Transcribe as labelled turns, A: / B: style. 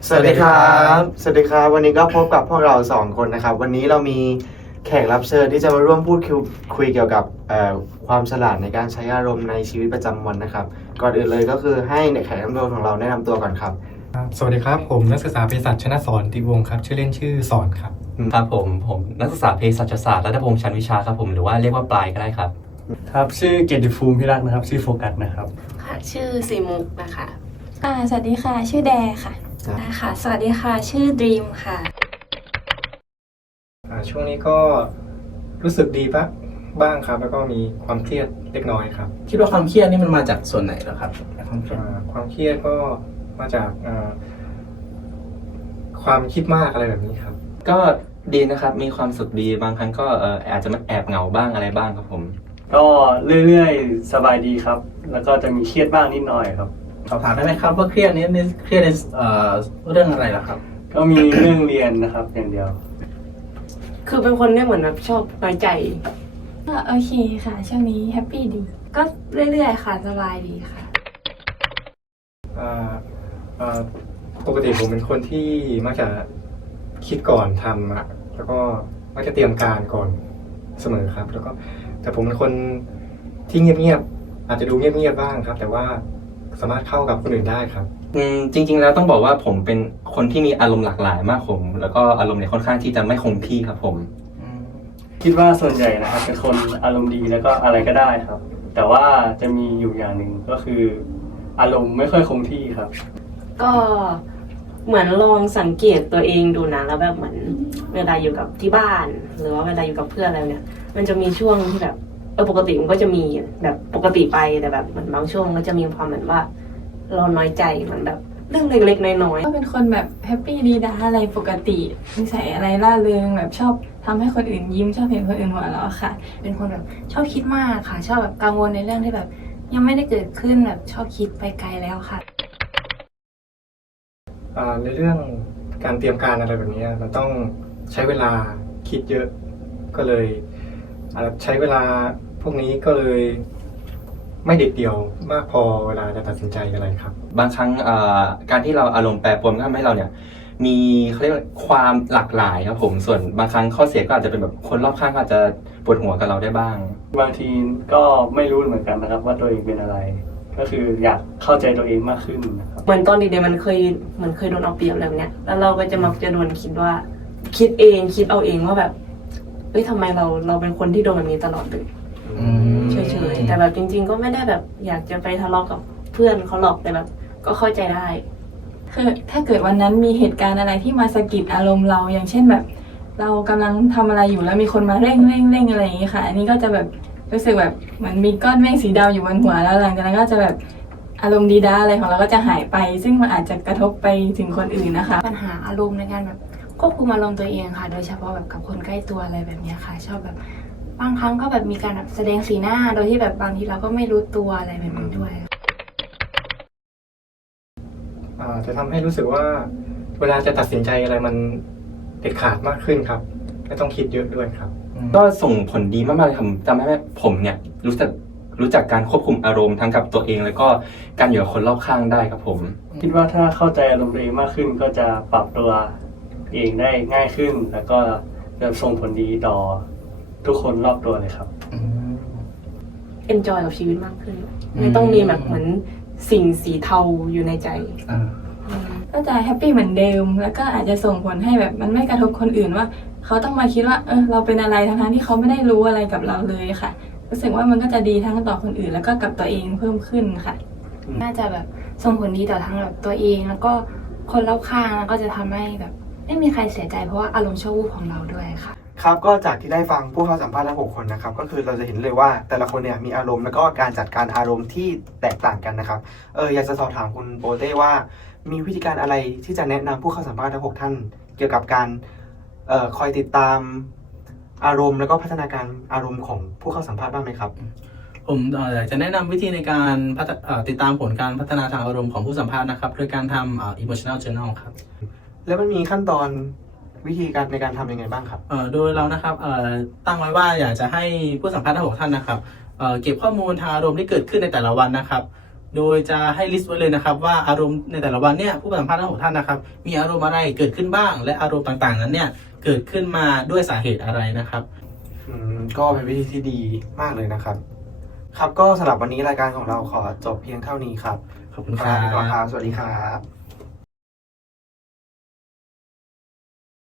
A: สวัสดีครับวันนี้ก็พบกับพวกเรา2 คนนะครับวันนี้เรามีแขกรับเชิญที่จะมาร่วมพูดคุยเกี่ยวกับความฉลาดในการใช้อารมณ์ในชีวิตประจำวันนะครับก่อนอื่นเลยก็คือให้แขกรับเชิญของเราแนะนำตัวก่อนครับ
B: สวัสดีครับผมนักศึกษาเภสัชชนสอนติวงศ์ครับชื่อเล่นชื่อสอนครับ
C: ครับผมนักศึกษาเภสัชศาสตร์รัฐพงษ์ชันวิชาครับผมหรือว่าเรียกว่าปลายก็ได้ครับ
B: ครับชื่อเกียรติภูมิพิรักษ์นะครับชื่อโฟกัสนะครับ
D: ค่ะชื่อสีมุกนะคะ
E: สวัสดีค่ะชื่อแดค่ะ
D: ค่ะสวัสดีค่ะชื่อดรีมค่ะ
B: ช่วงนี้ก็รู้สึกดีบ้างครับแล้วก็มีความเครียดเล็กน้อยครับ
F: คิดว่าความเครียดนี่มันมาจากส่วนไหนเหรอครับ
B: ความเครียดก็มาจากความคิดมากอะไรแบบนี้ครับ
C: ก็ดีนะครับมีความสุขดีบางครั้งก็อาจจะแอบเหงาบ้างอะไรบ้างครับผม
B: ก็เรื่อยๆสบายดีครับแล้วก็จะมีเครียดบ้างนิดหน่อยครับ
F: สอบถามได้ไหมครับว่าเครียดนี้เครียดในเรื่องอะไรล่ะครับ
B: ก็มีเรื่องเรียนนะครับอย่างเดียว
D: คือเป็นคนเนี่ยเหมือนแบบชอบน้อยใจ
E: โอเคค่ะช่วงนี้แฮปปี้ดี
D: ก็เรื่อยๆค่ะสบายดีค่ะ
B: ปกติผมเป็นคนที่มักจะคิดก่อนทำแล้วก็มักจะเตรียมการก่อนเสมอครับแล้วก็แต่ผมเป็นคนที่เงียบๆอาจจะดูเงียบๆบ้างครับแต่ว่าสามารถเข้ากับคนอื่นได้ครับ
C: จริงๆแล้วต้องบอกว่าผมเป็นคนที่มีอารมณ์หลากหลายมากผมแล้วก็อารมณ์เนี่ยค่อนข้างที่จะไม่คงที่ครับผม
B: คิดว่าส่วนใหญ่นะครับเป็นคนอารมณ์ดีแล้วก็อะไรก็ได้ครับแต่ว่าจะมีอยู่อย่างหนึ่งก็คืออารมณ์ไม่ค่อยคงที่ครับ
D: ก็เหมือนลองสังเกตตัวเองดูนะแล้วแบบเหมือนเวลาอยู่กับที่บ้านหรือว่าเวลาอยู่กับเพื่อนอะไรเนี่ยมันจะมีช่วงที่แบบปกติมันก็จะมีแบบปกติไปแต่แบบเหมือนบางช่วงก็จะมีความเหมือนว่าเราน้อยใจเหมือนแบบเรื่องเล็กๆน้อย
E: ๆก็เป็นคนแบบแฮปปี้ดีดาอะไรปกตินิสัยอะไรร่าเริงแบบชอบทำให้คนอื่นยิ้มชอบเห็นคนอื่นหัวเราะค่ะ
G: เป็นคนแบบชอบคิดมากค่ะชอบแบบกังวลในเรื่องที่แบบยังไม่ได้เกิดขึ้นแบบชอบคิดไปไกลแล้วค่ะ
B: ในเรื่องการเตรียมการอะไรแบบนี้มันต้องใช้เวลาคิดเยอะก็เลยใช้เวลาพวกนี้ก็เลยไม่เด็ดเดี่ยวมากพอเวลาจะตัดสินใจอะไรครับ
C: บางครั้งการที่เราอารมณ์แปรปรวนก็ทำให้เราเนี่ยมีเขาเรียกว่าความหลากหลายครับผมส่วนบางครั้งข้อเสียก็อาจจะเป็นแบบคนรอบข้างก็อาจจะปวดหัวกับเราได้บ้าง
B: บางทีก็ไม่รู้เหมือนกันนะครับว่าตัวเองเป็นอะไรก็คืออยากเข้าใจตัวเองมากขึ้นนะครับ
D: เหมือนตอนเด็กๆมันเคยโดนเอาเปรียบอะไรแบบเนี้ยแล้วเราก็จะมักจะโดนคิดเอาเองว่าแบบทำไมเราเป็นคนที่โดนแบบนี้ตลอดเลยเฉยๆแต่แบบจริงๆก็ไม่ได้แบบอยากจะไปทะเลาะกับเพื่อนเขาหรอกแต่แบบก็เข้าใจได้
E: คือถ้าเกิดวันนั้นมีเหตุการณ์อะไรที่มาสะกิดอารมณ์เราอย่างเช่นแบบเรากำลังทำอะไรอยู่แล้วมีคนมาเร่งอะไรอย่างนี้ค่ะอันนี้ก็จะแบบรู้สึกแบบเหมือนมีก้อนเมฆสีดำอยู่บนหัวแล้วหลังจากนั้นก็จะแบบอารมณ์ดีด้าอะไรของเราก็จะหายไปซึ่งมันอาจจะกระทบไปถึงคนอื่นนะคะ
G: ปัญหาอารมณ์ในการแบบควบคุมอารมณ์ตัวเองค่ะโดยเฉพาะแบบกับคนใกล้ตัวอะไรแบบนี้ค่ะชอบแบบบางครั้งก็แบบมีการแบบแสดงสีหน้าโดยที่แบบบางทีเราก็ไม่รู้ตัวอะไรแบบนี้ด้วย
B: จะทำให้รู้สึกว่าเวลาจะตัดสินใจอะไรมันเด็ดขาดมากขึ้นครับไม่ต้องคิดเยอะด้วยครับ
C: ก็ส่งผลดีมากๆเลยครับทำให้ผมเนี่ยรู้จักการควบคุมอารมณ์ทั้งกับตัวเองแล้วก็การอยู่กับคนรอบข้างได้ครับผม
B: คิดว่าถ้าเข้าใจอารมณ์ตัวเองมากขึ้นก็จะปรับตัวเองได้ง่ายขึ้นแล้วก็จะส่งผลดีต่อทุกคนรอบตัวเลยครับ
D: enjoy กับชีวิตมากขึ้นไม่ต้องมีแบบเหมือนสิ่งสีเทาอยู่ในใจ
E: ก็จะแฮปปี้เหมือนเดิมแล้วก็อาจจะส่งผลให้แบบมันไม่กระทบคนอื่นว่าเขาต้องมาคิดว่าเราเป็นอะไรทั้งที่เขาไม่ได้รู้อะไรกับเราเลยค่ะรู้สึกว่ามันก็จะดีทั้งต่อคนอื่นแล้วก็กับตัวเองเพิ่มขึ้นค่ะ
G: น่าจะแบบส่งผลดีต่อทั้งแบบตัวเองแล้วก็คนรอบข้างแล้วก็จะทำให้แบบไม่มีใครเสียใจเพราะว่าอารมณ์ชั่ววูบของเราด้วยค่ะ
A: ครับก็จากที่ได้ฟังผู้เข้าสัมภาษณ์ทั้ง6 คนนะครับก็คือเราจะเห็นเลยว่าแต่ละคนเนี่ยมีอารมณ์แล้วก็การจัดการอารมณ์ที่แตกต่างกันนะครับอยากจะสอบถามคุณโปเต้ว่ามีวิธีการอะไรที่จะแนะนำผู้เข้าสัมภาษณ์ทั้ง6 ท่านเกี่ยวกับการคอยติดตามอารมณ์แล้วก็พัฒนาการอารมณ์ของผู้เข้าสัมภาษณ์บ้างไหมครับ
F: ผมอยากจะแนะนำวิธีในการติดตามผลการพัฒนาทางอารมณ์ของผู้สัมภาษณ์นะครับโดยการทำemotional journal ครับ
A: แล้วมันมีขั้นตอนวิธีการในการทำยังไงบ้างครับ
F: โดยเรานะครับตั้งไว้ว่าอยากจะให้ผู้สัมภาษณ์ทั้ง6 ท่านนะครับเก็บข้อมูลทางอารมณ์ที่เกิดขึ้นในแต่ละวันนะครับโดยจะให้ลิสต์ไว้เลยนะครับว่าอารมณ์ในแต่ละวันเนี่ยผู้สัมภาษณ์ทั้ง 6 ท่านนะครับมีอารมณ์อะไรเกิดขึ้นบ้าง และอารมณ์ต่างๆนั้นเนี่ยเกิดขึ้นมาด้วยสาเหตุอะไรนะครับ
A: ก็เป็นวิธีที่ดีมากเลยนะครับ ครับก็สำหรับวันนี้รายการของเราขอจบเพียงเท่านี้ครับ
F: ขอบคุณครับ
A: ลาไปก่อนครับสวัสดีครับ